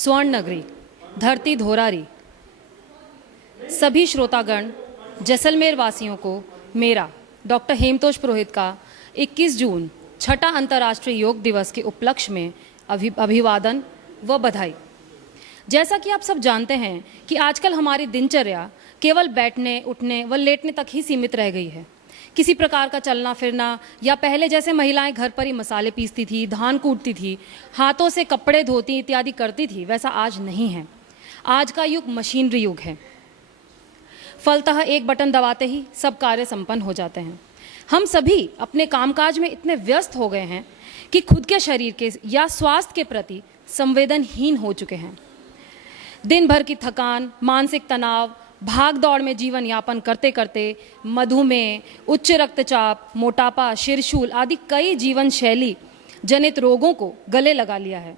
स्वर्ण नगरी, धरती धोरारी, सभी श्रोतागण, जैसलमेर वासियों को मेरा डॉक्टर हेमतोष पुरोहित का 21 जून छठा अंतर्राष्ट्रीय योग दिवस के उपलक्ष्य में अभिवादन व बधाई। जैसा कि आप सब जानते हैं कि आजकल हमारी दिनचर्या केवल बैठने, उठने व लेटने तक ही सीमित रह गई है। किसी प्रकार का चलना फिरना या पहले जैसे महिलाएं घर पर ही मसाले पीसती थी, धान कूटती थी, हाथों से कपड़े धोती इत्यादि करती थी, वैसा आज नहीं है। आज का युग मशीनरी युग है। फलतः एक बटन दबाते ही सब कार्य संपन्न हो जाते हैं। हम सभी अपने कामकाज में इतने व्यस्त हो गए हैं कि खुद के शरीर के या स्वास्थ्य के प्रति संवेदनहीन हो चुके हैं। दिन भर की थकान, मानसिक तनाव, भाग दौड़ में जीवन यापन करते करते मधुमेह, उच्च रक्तचाप, मोटापा, शिरशूल आदि कई जीवन शैली जनित रोगों को गले लगा लिया है।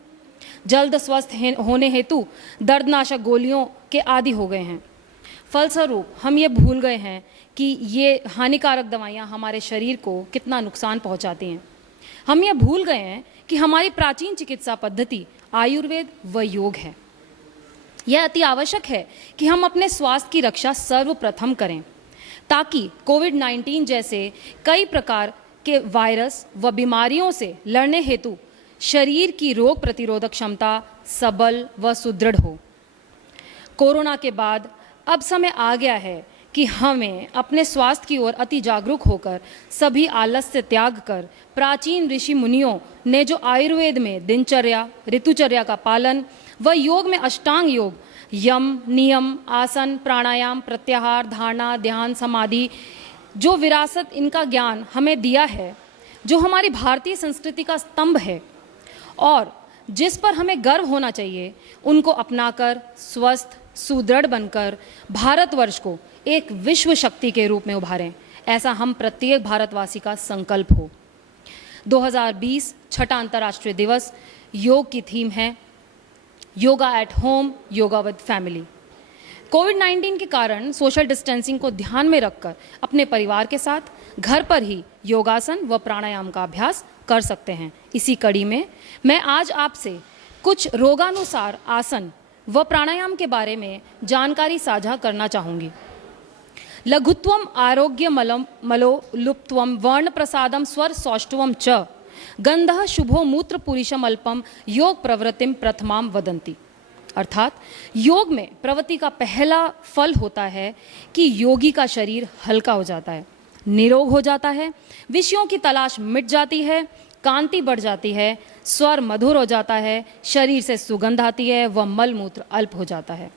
जल्द स्वस्थ होने हेतु दर्दनाशक गोलियों के आदी हो गए हैं। फलस्वरूप हम ये भूल गए हैं कि ये हानिकारक दवाइयाँ हमारे शरीर को कितना नुकसान पहुँचाती हैं। हम ये भूल गए हैं कि हमारी प्राचीन चिकित्सा पद्धति आयुर्वेद व योग है। यह अति आवश्यक है कि हम अपने स्वास्थ्य की रक्षा सर्वप्रथम करें ताकि कोविड-19 जैसे कई प्रकार के वायरस व बीमारियों से लड़ने हेतु शरीर की रोग प्रतिरोधक क्षमता सबल व सुदृढ़ हो। कोरोना के बाद अब समय आ गया है कि हमें अपने स्वास्थ्य की ओर अति जागरूक होकर सभी आलस्य त्याग कर प्राचीन ऋषि मुनियों ने जो आयुर्वेद में दिनचर्या, ऋतुचर्या का पालन व योग में अष्टांग योग, यम, नियम, आसन, प्राणायाम, प्रत्याहार, धारणा, ध्यान, समाधि, जो विरासत इनका ज्ञान हमें दिया है, जो हमारी भारतीय संस्कृति का स्तंभ है और जिस पर हमें गर्व होना चाहिए, उनको अपनाकर स्वस्थ सुदृढ़ बनकर भारतवर्ष को एक विश्व शक्ति के रूप में उभारें, ऐसा हम प्रत्येक भारतवासी का संकल्प हो। 2020 छठा अंतर्राष्ट्रीय दिवस योग की थीम है yoga at home, yoga with family. कोविड-19 के कारण सोशल डिस्टेंसिंग को ध्यान में रखकर अपने परिवार के साथ घर पर ही योगासन व प्राणायाम का अभ्यास कर सकते हैं। इसी कड़ी में मैं आज आपसे कुछ रोगानुसार आसन व प्राणायाम के बारे में जानकारी साझा करना चाहूँगी। लघुत्वम आरोग्य मलो लुप्त्वम वर्ण प्रसादम स्वर सौष्ठवम च गंधः शुभो मूत्र पुरुषम अल्पम योग प्रवृत्तिम प्रथमाम वदंती। अर्थात योग में प्रवृत्ति का पहला फल होता है कि योगी का शरीर हल्का हो जाता है, निरोग हो जाता है, विषयों की तलाश मिट जाती है, कांति बढ़ जाती है, स्वर मधुर हो जाता है, शरीर से सुगंध आती है व मल मूत्र अल्प हो जाता है।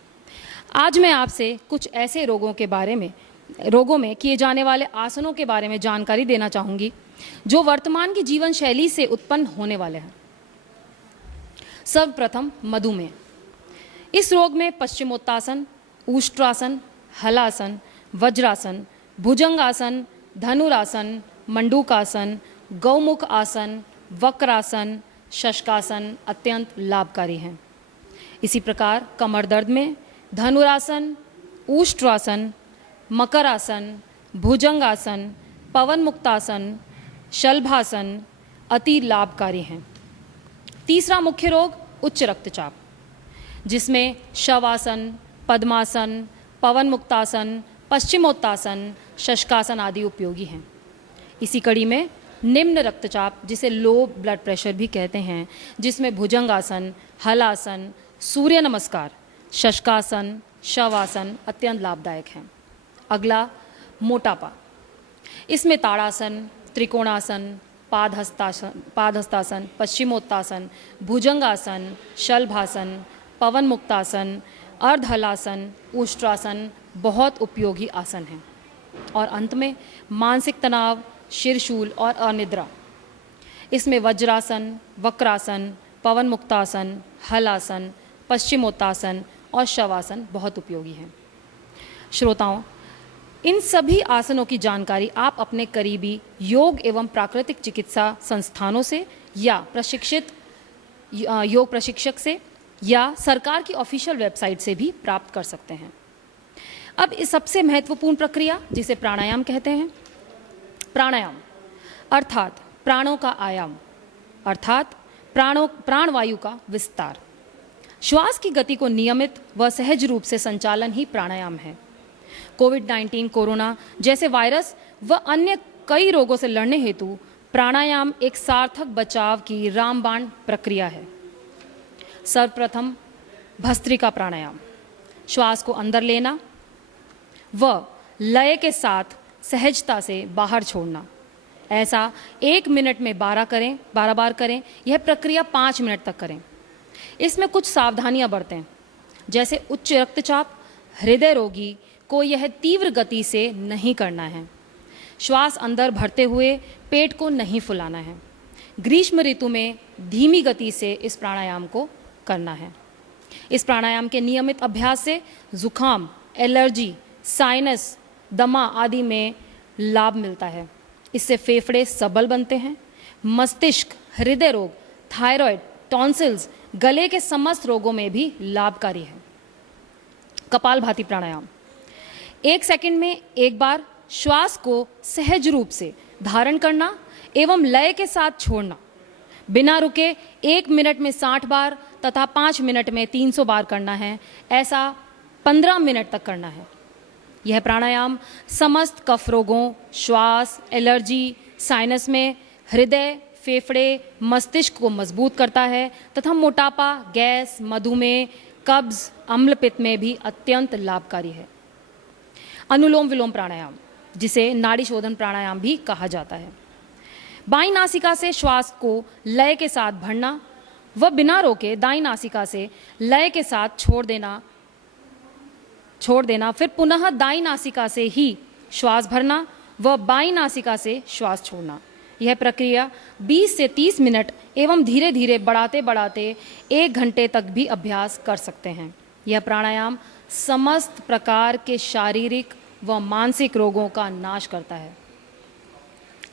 आज मैं आपसे कुछ ऐसे रोगों में किए जाने वाले आसनों के बारे में जानकारी देना चाहूँगी जो वर्तमान की जीवन शैली से उत्पन्न होने वाले हैं। सर्वप्रथम मधुमेह। इस रोग में पश्चिमोत्तासन, ऊष्ट्रासन, हलासन, वज्रासन, भुजंगासन, धनुरासन, मंडूकासन, गौमुख आसन, वक्रासन, शशकासन अत्यंत लाभकारी हैं। इसी प्रकार कमर दर्द में धनुरासन, ऊष्ट्रासन, मकरासन, भुजंगासन, पवन मुक्तासन, शलभासन अति लाभकारी हैं। तीसरा मुख्य रोग उच्च रक्तचाप, जिसमें शवासन, पद्मासन, पवन मुक्तासन, पश्चिमोत्तासन, शशकासन आदि उपयोगी हैं। इसी कड़ी में निम्न रक्तचाप, जिसे लो ब्लड प्रेशर भी कहते हैं, जिसमें भुजंगासन, हलासन, सूर्य नमस्कार, शशकासन, शवासन अत्यंत लाभदायक हैं। अगला मोटापा। इसमें ताड़ासन, त्रिकोणासन, पादहस्तासन, पश्चिमोत्तासन, भुजंगासन, शलभासन, पवन मुक्तासन, अर्धहलासन, ऊष्ट्रासन बहुत उपयोगी आसन हैं। और अंत में मानसिक तनाव, शिरशूल और अनिद्रा। इसमें वज्रासन, वक्रासन, पवन मुक्तासन, हलासन, पश्चिमोत्तासन और शवासन बहुत उपयोगी हैं। श्रोताओं, इन सभी आसनों की जानकारी आप अपने करीबी योग एवं प्राकृतिक चिकित्सा संस्थानों से या प्रशिक्षित योग प्रशिक्षक से या सरकार की ऑफिशियल वेबसाइट से भी प्राप्त कर सकते हैं। अब इस सबसे महत्वपूर्ण प्रक्रिया जिसे प्राणायाम कहते हैं। प्राणायाम अर्थात प्राणों का आयाम, अर्थात प्राणवायु का विस्तार। श्वास की गति को नियमित व सहज रूप से संचालन ही प्राणायाम है। कोविड-19, कोरोना जैसे वायरस व अन्य कई रोगों से लड़ने हेतु प्राणायाम एक सार्थक बचाव की रामबाण प्रक्रिया है। सर्वप्रथम भस्त्रिका प्राणायाम, श्वास को अंदर लेना व लय के साथ सहजता से बाहर छोड़ना। ऐसा 1 मिनट में 12 बार करें। यह प्रक्रिया 5 मिनट तक करें। इसमें कुछ सावधानियां बरतें, जैसे उच्च रक्तचाप, हृदय रोगी को यह तीव्र गति से नहीं करना है। श्वास अंदर भरते हुए पेट को नहीं फुलाना है। ग्रीष्म ऋतु में धीमी गति से इस प्राणायाम को करना है। इस प्राणायाम के नियमित अभ्यास से जुकाम, एलर्जी, साइनस, दमा आदि में लाभ मिलता है। इससे फेफड़े सबल बनते हैं। मस्तिष्क, हृदय रोग, थायराइड, टॉन्सिल्स, गले के समस्त रोगों में भी लाभकारी है। कपालभाति प्राणायाम, 1 सेकंड में 1 बार श्वास को सहज रूप से धारण करना एवं लय के साथ छोड़ना। बिना रुके 1 मिनट में 60 बार तथा 5 मिनट में 300 बार करना है। ऐसा 15 मिनट तक करना है। यह प्राणायाम समस्त कफ रोगों, श्वास, एलर्जी, साइनस में हृदय, फेफड़े, मस्तिष्क को मजबूत करता है तथा मोटापा, गैस, मधुमेह, कब्ज, अम्लपित्त में भी अत्यंत लाभकारी है। अनुलोम विलोम प्राणायाम, जिसे नाड़ी शोधन प्राणायाम भी कहा जाता है। बाईं नासिका से श्वास को लय के साथ भरना व बिना रोके दाईं नासिका से लय के साथ छोड़ देना, फिर पुनः दाईं नासिका से ही श्वास भरना व बाईं नासिका से श्वास छोड़ना। यह प्रक्रिया 20 से 30 मिनट एवं धीरे धीरे बढ़ाते बढ़ाते 1 घंटे तक भी अभ्यास कर सकते हैं। यह प्राणायाम समस्त प्रकार के शारीरिक व मानसिक रोगों का नाश करता है।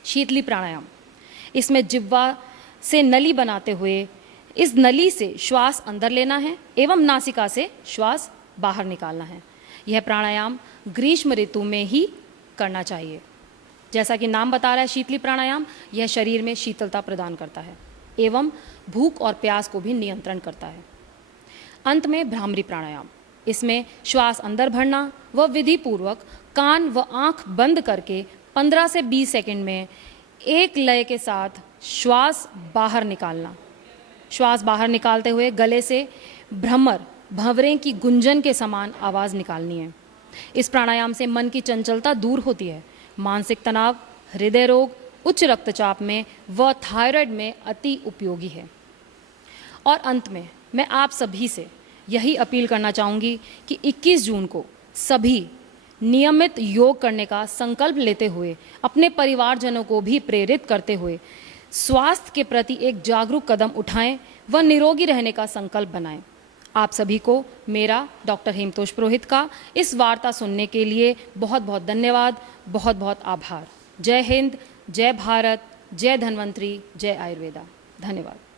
शीतली प्राणायाम, इसमें जिह्वा से नली बनाते हुए इस नली से श्वास अंदर लेना है एवं नासिका से श्वास बाहर निकालना है। यह प्राणायाम ग्रीष्म ऋतु में ही करना चाहिए। जैसा कि नाम बता रहा है, शीतली प्राणायाम यह शरीर में शीतलता प्रदान करता है एवं भूख और प्यास को भी नियंत्रण करता है। अंत में भ्रामरी प्राणायाम, इसमें श्वास अंदर भरना व विधि पूर्वक कान व आंख बंद करके 15 से 20 सेकंड में एक लय के साथ श्वास बाहर निकालना। श्वास बाहर निकालते हुए गले से भ्रमर, भंवरे की गुंजन के समान आवाज़ निकालनी है। इस प्राणायाम से मन की चंचलता दूर होती है। मानसिक तनाव, हृदय रोग, उच्च रक्तचाप में व थायराइड में अति उपयोगी है। और अंत में मैं आप सभी से यही अपील करना चाहूँगी कि 21 जून को सभी नियमित योग करने का संकल्प लेते हुए अपने परिवारजनों को भी प्रेरित करते हुए स्वास्थ्य के प्रति एक जागरूक कदम उठाएं व निरोगी रहने का संकल्प बनाएं। आप सभी को मेरा डॉक्टर हेमतोष पुरोहित का इस वार्ता सुनने के लिए बहुत बहुत धन्यवाद, बहुत बहुत आभार। जय हिंद, जय भारत, जय धन्वंतरी, जय आयुर्वेदा। धन्यवाद।